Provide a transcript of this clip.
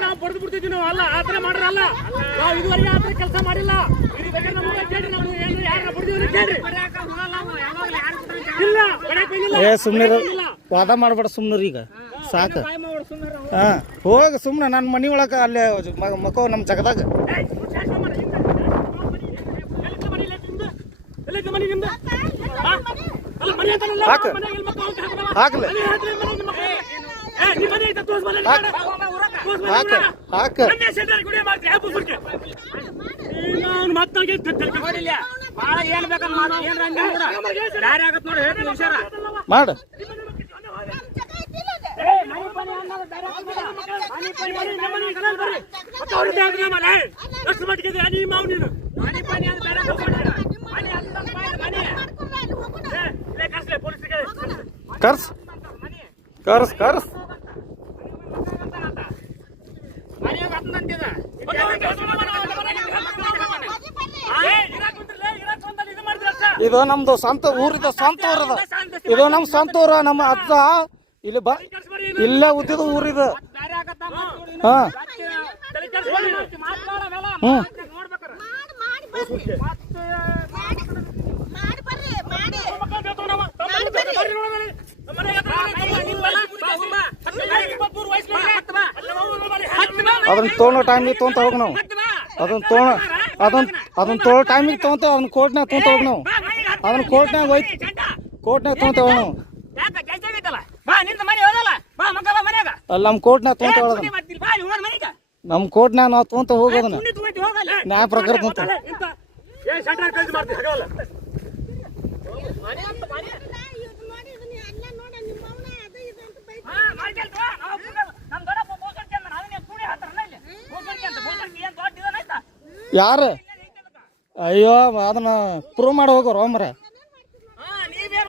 ನಾವು ಬಡ್ದು ಬಿಡ್ತಿದ್ವಿ ನಾವು ಅಲ್ಲ ಆತರ ಮಾಡ್ರಲ್ಲ ನಾವು ಇದುವರೆಗೆ ಆತರ ಕೆಲಸ ಮಾಡಿಲ್ಲ ಸುಮ್ನೆ ವಾದ ಮಾಡ್ಬೇಡ ಸುಮ್ನರಿ ಈಗ ಸಾಕು ಹಾ ಹೋಗ ಸುಮ್ನೆ ನನ್ನ ಮನಿ ಒಳಗ ಅಲ್ಲೇ ಮಕ್ಕೋ ನಮ್ಮ ಜಗದಾಗ ಹಾಕ್ಲ ಮಾಡ ಕರ್ಸ್ ಕರ್ಸ್ ಕರ್ಸ್ ಇದು ನಮ್ದು ಸ್ವಂತ ಊರಿದ ಸ್ವಂತ ಊರದ ಇದು ನಮ್ ಸ್ವಂತ ಊರ ನಮ್ಮ ಅಜ್ಜ ಇಲ್ಲಿ ಬಾ ಇಲ್ಲೇ ಉದ್ದಿದ ಊರಿದ ಹಾ ಹ್ಮ್ ಅದನ್ನ ತೊಗೊಳೋ ಟೈಮಿಗೆ ತೊಗೊಂತ ಹೋಗಿ ನಾವು ಅದನ್ನ ತೊಗೊಳೋ ಟೈಮಿಗೆ ತೊಗೊಂತ ಅದನ್ನ ಕೋರ್ಟ್ನಾಗ ತೊಗೊಂತ ಹೋಗಿ ನಾವು ಅದನ್ನ ಕೋರ್ಟ್ನಾಗ ಹೋಯ್ತು ಕೋರ್ಟ್ನಾಗ ತೊಗೊಂತ ಹೋಗಿ ನಾವು ಅಲ್ಲಿ ನಮ್ಮ ಕೋರ್ಟ್ನಾಗ ತೊಗೊಂತ ಹೋಗೋದು ನಮ್ಮ ಕೋರ್ಟ್ನಾಗ ನಾವು ತೊಗೊಂತ ಹೋಗೋದನ್ನ ನ್ಯಾಯ ಪ್ರಕಾರ ತೊಗೊಂತ ಯಾರು ಅಯ್ಯೋ ಅದನ್ನ ಪ್ರೂವ್ ಮಾಡಿ ಹೋಗೋರು ಮರ